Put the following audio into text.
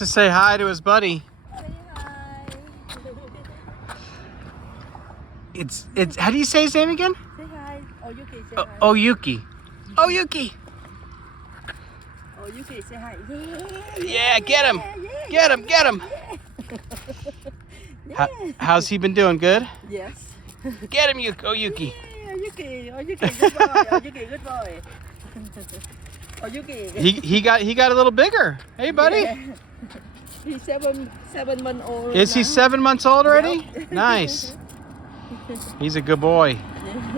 wants to say hi to his buddy. Say hi. It's how do you say his name again? Say hi. Oh, Yuki, say hi. Oyuki. Oyuki. Oh, Yuki, say hi. Yeah, get him. Get him, get him. Yeah. How's he been doing? Good? Yes. Get him, Oyuki. Yeah, Yuki. Oh, Yuki, good boy. Oh, Yuki, good boy. Oh, Yuki. He got a little bigger. Hey, buddy. Yeah. He's 7 months old. Is he now. 7 months old already? Yep. Nice. He's a good boy. Yeah.